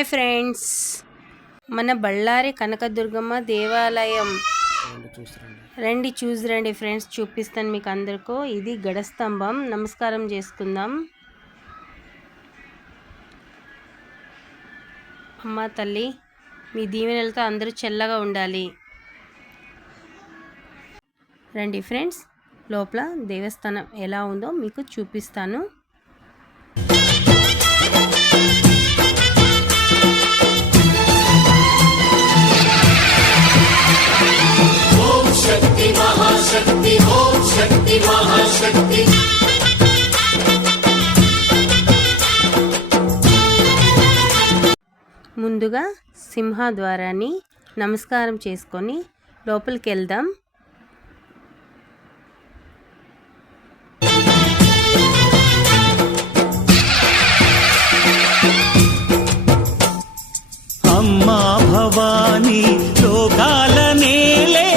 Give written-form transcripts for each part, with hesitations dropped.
Hi friends, మన బళ్ళారి కనకదుర్గమ్మ దేవాలయం రండి చూసిరండి ఫ్రెండ్స్. చూపిస్తాను మీకు అందరికీ. ఇది గడస్తంభం. నమస్కారం చేసుకుందాం. అమ్మ తల్లి మీ దీవెనలతో అందరూ చల్లగా ఉండాలి. రండి ఫ్రెండ్స్, లోపల దేవస్థానం ఎలా ఉందో మీకు చూపిస్తాను. ముందుగా సింహద్వారాన్ని నమస్కారం చేసుకొని లోపలికి వెళ్దాం. అమ్మా భవాని లోకాల నేలే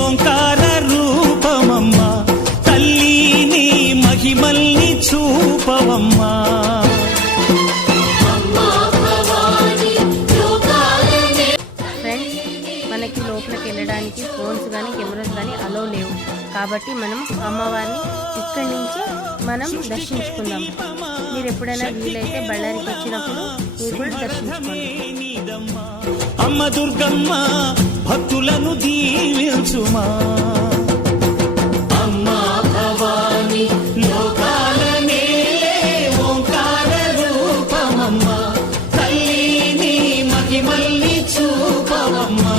ఓంకార రూపమమ్మా, తల్లిని మహిమల్ని చూపవమ్మా. మనకి లోపలికి వెళ్ళడానికి ఫోన్స్ కానీ కెమెరాస్ కానీ అలో లేవు కాబట్టి మనం అమ్మవారిని ఇక్కడి నుంచి మనం దర్శించుకుందాం. మీరు ఎప్పుడైనా వీలైతే బళ్ళారికి వచ్చినప్పుడు మీరు కూడా దర్శించుకోండి. అమ్మ దుర్గమ్మ భక్తులను దీవించుమా. అమ్మా భవాని లోకాల నేలే ఓంకార రూపమమ్మా, తల్లిని మహిమల్ని చూపవమ్మా.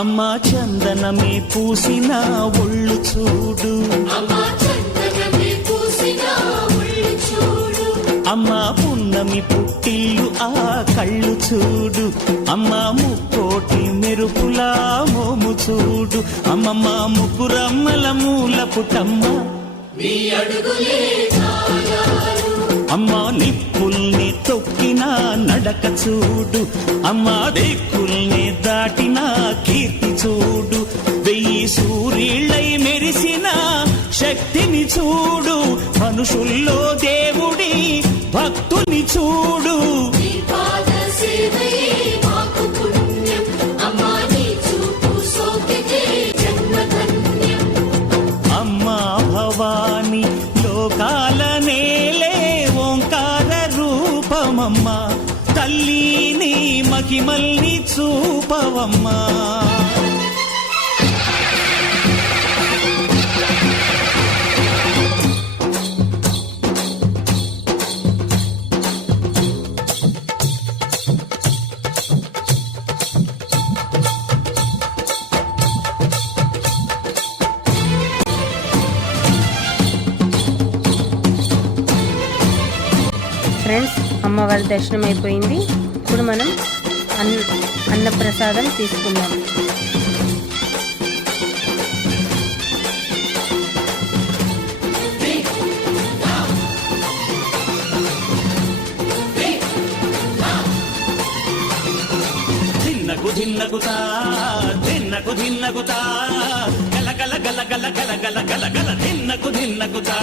అమ్మా చందనమే పూసిన ఒళ్ళు చూడు, అమ్మా పున్నమి పుట్టిల్లు ఆ కళ్ళు చూడు, అమ్మా ముక్కోటి మెరుపులా మోము చూడు, అమ్మమ్మ ముగ్గురమ్మల మూల పుటమ్మ, అమ్మా నిప్పుల్ని తొక్కిన నడక చూడు, అమ్మా దిక్కుల్ని దాటిన కీర్తి చూడు, 1000 సూర్యుళ్ళై మెరిసిన శక్తిని చూడు, మనుషుల్లో దేవుడి భక్తుని చూడు. అమ్మా భవాని లోకాల నేలే ఓంకార రూపమమ్మా, తల్లిని మహిమల్ని చూపవమ్మా. ఫ్రెండ్స్, అమ్మవారి దర్శనం అయిపోయింది. ఇప్పుడు మనం అన్నప్రసాదం తీసుకుందాం. ధిన్నకు ధిన్నకుతా ధిన్నకు ధిన్నకుతా గల గల గల గల గల గల గల గల ధిన్నకు ధిన్నకుతా,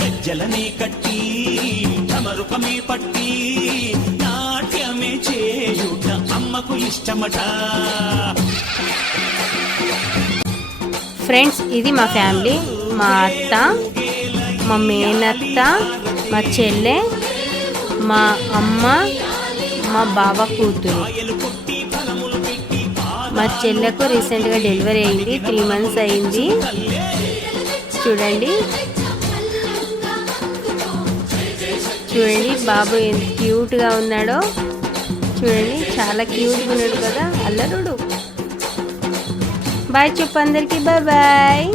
గజ్జలనే కట్టి ఢమరుకమే పట్టి నాట్యమే చేయుట అమ్మకు ఇష్టమట. ఫ్రెండ్స్, ఇది మా ఫ్యామిలీ. మా అత్త, మా మేనత్త, మా చెల్లె, మా అమ్మ, మా బావ కూతురు. మా చెల్లెకు రీసెంట్గా డెలివరీ అయింది, 3 months అయింది. చూడండి చూడండి బాబు ఎంత క్యూట్గా ఉన్నాడో. చూడండి చాలా క్యూట్గా ఉన్నాడు కదా, అల్లరుడు. బాయ్ చెప్పు అందరికీ, బాయ్ బాయ్.